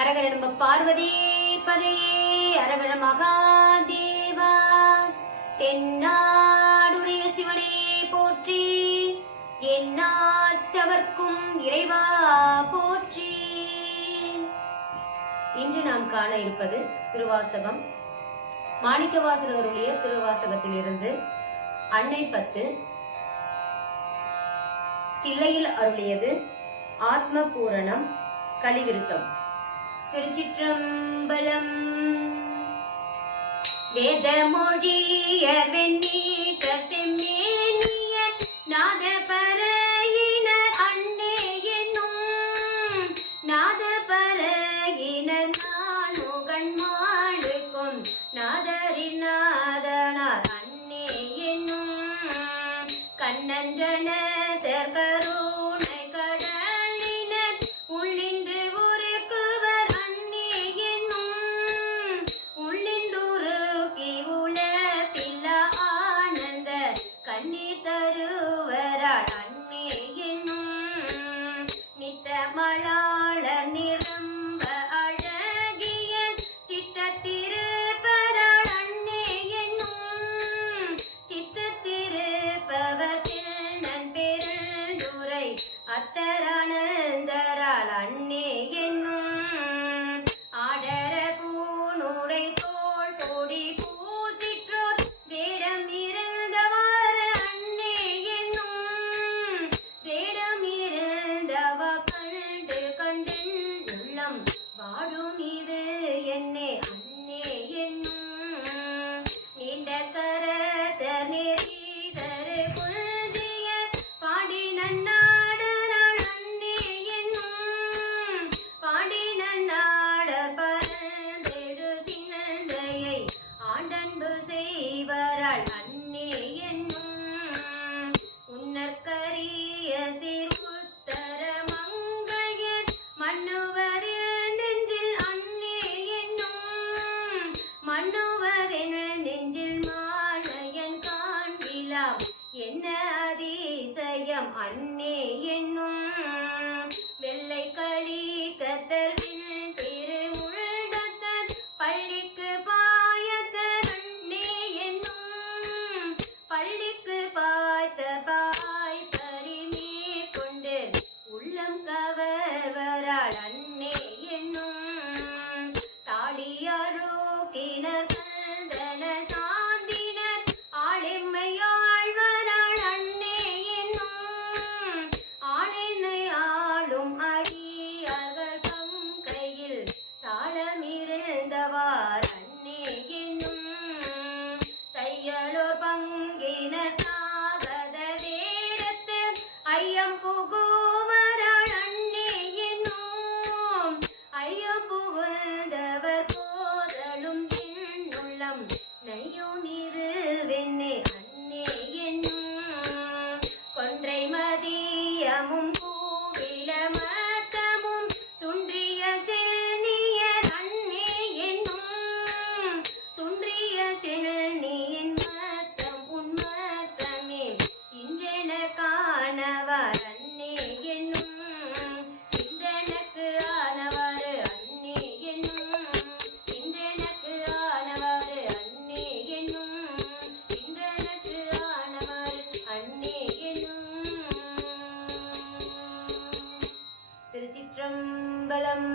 அரகர நம பார்வதி பதையே அரகர மகாதேவா. தென்னாடுடைய சிவனே போற்றி, எந்நாட்டவர்க்கும் இறைவா போற்றி. இன்று நாம் காண இருப்பது திருவாசகம். மாணிக்கவாசகர் அருளிய திருவாசகத்திலிருந்து அன்னை 10, தில்லையில் அருளியது ஆத்ம பூரணம் கலிவிருத்தம். திருச்சிற்றம்பலம். வேத மொழியர் வெண்ணீட்டர் செம்மேனியர் நாத பரையினர் அன்னே என்னும் நாத பரையினர் நானுகன் மாளுக்கும் நாதரின் நாதனார் அன்னே என்னும் கண்ணஞ்சன கருணை கடலினர் உள்ளின்று உருக்குவர் அன்னே என்னும் உள்ளின்றுருக்கி உலப்பில்ல ஆனந்த கண்ணீர் தருவராள் அன்னே என்னும் நித்தமளாளர் நிரம்ப அழகிய சித்தத்திருப்பராள் அன்னே என்னும் சித்தத்திருப்பவர் அத்தரானந்தரால் அன்னே என்னும் ஆடர பூனுடை தோள் கோடி பூசிற்றோர் வேடம் இருந்தவாறு அன்னே என்னும் வேடம் இருந்தவ கண்டு கண்டன் உள்ளம் வாடும் இது என்னே அன்னே என்னும் நீண்ட கரத்தர் நெறிதரு புல்திய பாடி நன்னா செய்வராள் அன்னே என்னும் உன்னற்கரிய சீர்புத்தர மங்கையர் மன்னுவதில் நெஞ்சில் அன்னே என்னும் மன்னுவதில் நெஞ்சில் மாலையன் காண்கிலாம் என்ன அதிசயம் அன்னே என்னும் வெள்ளை களி கத்தர்வில் திருமுழுதத்தர் பள்ளிக்கு பள்ளிக்கு பாய்த்த பாய் பரிமீர் கொண்டு உள்ளம் கவர்வராள் அன்னே என்னும் தாளியாரோ கிணர் சந்தன சாந்தினர் ஆளெம்மை ஆழ்வராள் அன்னே என்னும் ஆளென்னை ஆளும் அடியார்கள் தங்கையில் தாளமிருந்தவார் அன்னே என்னும் தையலோர் பங்கினர் தாபத வேடத்து ஐயம் புகுவராள் அன்னே என்னும் ஐயம் புகுந்தவர் போதலும் என்னுள்ளம் நையும் இது வெண்ணே அன்னே என்னும் கொன்றை மதியமும் பூவில மத்தமும் துன்றிய செல்னியர் அன்னே என்னும் துன்றிய செல்னியின் மத்தம் உன்மத்தமே இன்றென காணவர் அன்னே என்னும் இன்றெனக்கு ஆனவாறு அன்னே என்னும் இன்றெனக்கு ஆனவாறு அன்னே என்னும் இன்றெனக்கு ஆனவாறு அன்னே என்னும். திருச்சிற்றம்பலம்.